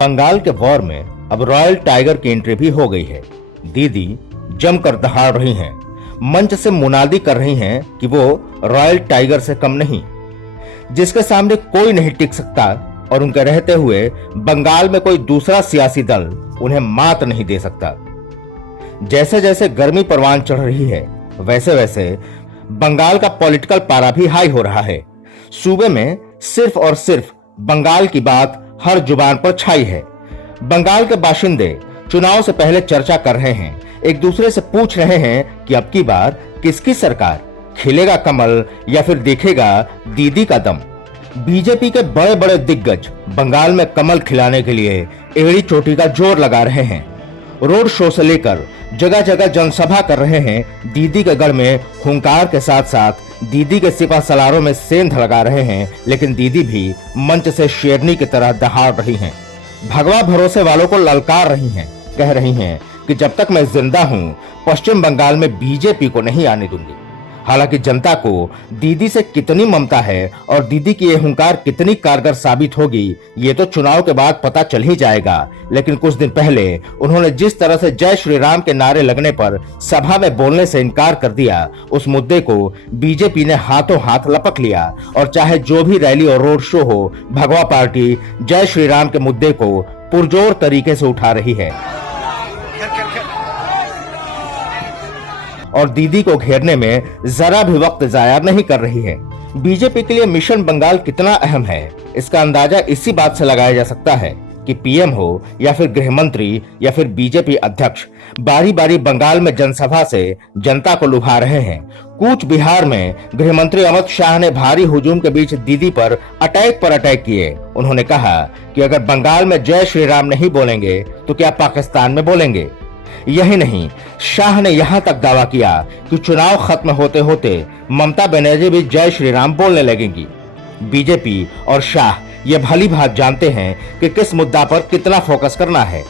बंगाल के वॉर में अब रॉयल टाइगर की एंट्री भी हो गई है। दीदी जमकर दहाड़ रही हैं, मंच से मुनादी कर रही हैं कि वो रॉयल टाइगर से कम नहीं, जिसके सामने कोई नहीं टिक सकता और उनके रहते हुए बंगाल में कोई दूसरा सियासी दल उन्हें मात नहीं दे सकता। जैसे जैसे गर्मी परवान चढ़ रही है, वैसे वैसे बंगाल का पॉलिटिकल पारा भी हाई हो रहा है। सूबे में सिर्फ और सिर्फ बंगाल की बात हर जुबान पर छाई है। बंगाल के बाशिंदे चुनाव से पहले चर्चा कर रहे हैं, एक दूसरे से पूछ रहे हैं कि अब की बार किसकी सरकार, खिलेगा कमल या फिर दिखेगा दीदी का दम। बीजेपी के बड़े बड़े दिग्गज बंगाल में कमल खिलाने के लिए एड़ी चोटी का जोर लगा रहे हैं। रोड शो से लेकर जगह जगह जनसभा कर रहे हैं। दीदी के गढ़ में हुंकार के साथ साथ दीदी के सिपा सलारों में सेंध लगा रहे हैं, लेकिन दीदी भी मंच से शेरनी की तरह दहाड़ रही हैं। भगवा भरोसे वालों को ललकार रही हैं, कह रही हैं कि जब तक मैं जिंदा हूं, पश्चिम बंगाल में बीजेपी को नहीं आने दूंगी। हालांकि जनता को दीदी से कितनी ममता है और दीदी की यह हुंकार कितनी कारगर साबित होगी, ये तो चुनाव के बाद पता चल ही जाएगा। लेकिन कुछ दिन पहले उन्होंने जिस तरह से जय श्री राम के नारे लगने पर सभा में बोलने से इनकार कर दिया, उस मुद्दे को बीजेपी ने हाथों हाथ लपक लिया और चाहे जो भी रैली और रोड शो हो, भगवा पार्टी जय श्री राम के मुद्दे को पुरजोर तरीके से उठा रही है और दीदी को घेरने में जरा भी वक्त जाया नहीं कर रही है। बीजेपी के लिए मिशन बंगाल कितना अहम है, इसका अंदाजा इसी बात से लगाया जा सकता है कि पीएम हो या फिर गृह मंत्री या फिर बीजेपी अध्यक्ष बारी बारी बंगाल में जनसभा से जनता को लुभा रहे हैं। कूच बिहार में गृह मंत्री अमित शाह ने भारी हुजूम के बीच दीदी पर अटैक किए। उन्होंने कहा कि अगर बंगाल में जय श्री राम नहीं बोलेंगे तो क्या पाकिस्तान में बोलेंगे। यही नहीं, शाह ने यहां तक दावा किया कि चुनाव खत्म होते होते ममता बनर्जी भी जय श्री राम बोलने लगेंगी। बीजेपी और शाह ये भली भांति जानते हैं कि किस मुद्दा पर कितना फोकस करना है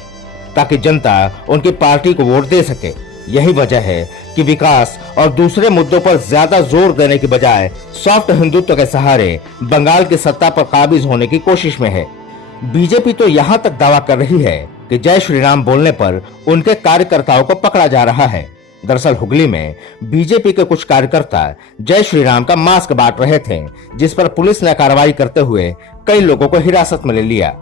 ताकि जनता उनकी पार्टी को वोट दे सके। यही वजह है कि विकास और दूसरे मुद्दों पर ज्यादा जोर देने की बजाय सॉफ्ट हिंदुत्व के सहारे बंगाल की सत्ता पर काबिज होने की कोशिश में है। बीजेपी तो यहां तक दावा कर रही है कि जय श्री राम बोलने पर उनके कार्यकर्ताओं को पकड़ा जा रहा है। दरअसल हुगली में बीजेपी के कुछ कार्यकर्ता जय श्री राम का मास्क बांट रहे थे, जिस पर पुलिस ने कार्रवाई करते हुए कई लोगों को हिरासत में ले लिया।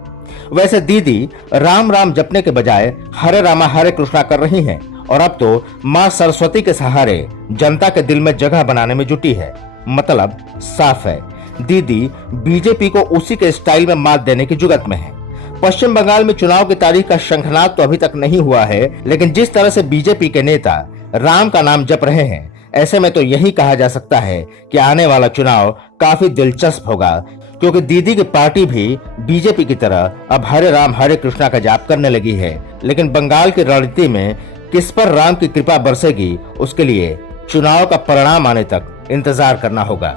वैसे दीदी राम राम जपने के बजाय हरे रामा हरे कृष्णा कर रही हैं और अब तो मां सरस्वती के सहारे जनता के दिल में जगह बनाने में जुटी है। मतलब साफ है, दीदी बीजेपी को उसी के स्टाइल में मात देने की जुगत में है। पश्चिम बंगाल में चुनाव की तारीख का शंखनाद तो अभी तक नहीं हुआ है, लेकिन जिस तरह से बीजेपी के नेता राम का नाम जप रहे हैं, ऐसे में तो यही कहा जा सकता है कि आने वाला चुनाव काफी दिलचस्प होगा, क्योंकि दीदी की पार्टी भी बीजेपी की तरह अब हरे राम हरे कृष्णा का जाप करने लगी है। लेकिन बंगाल की रणनीति में किस पर राम की कृपा बरसेगी, उसके लिए चुनाव का परिणाम आने तक इंतजार करना होगा।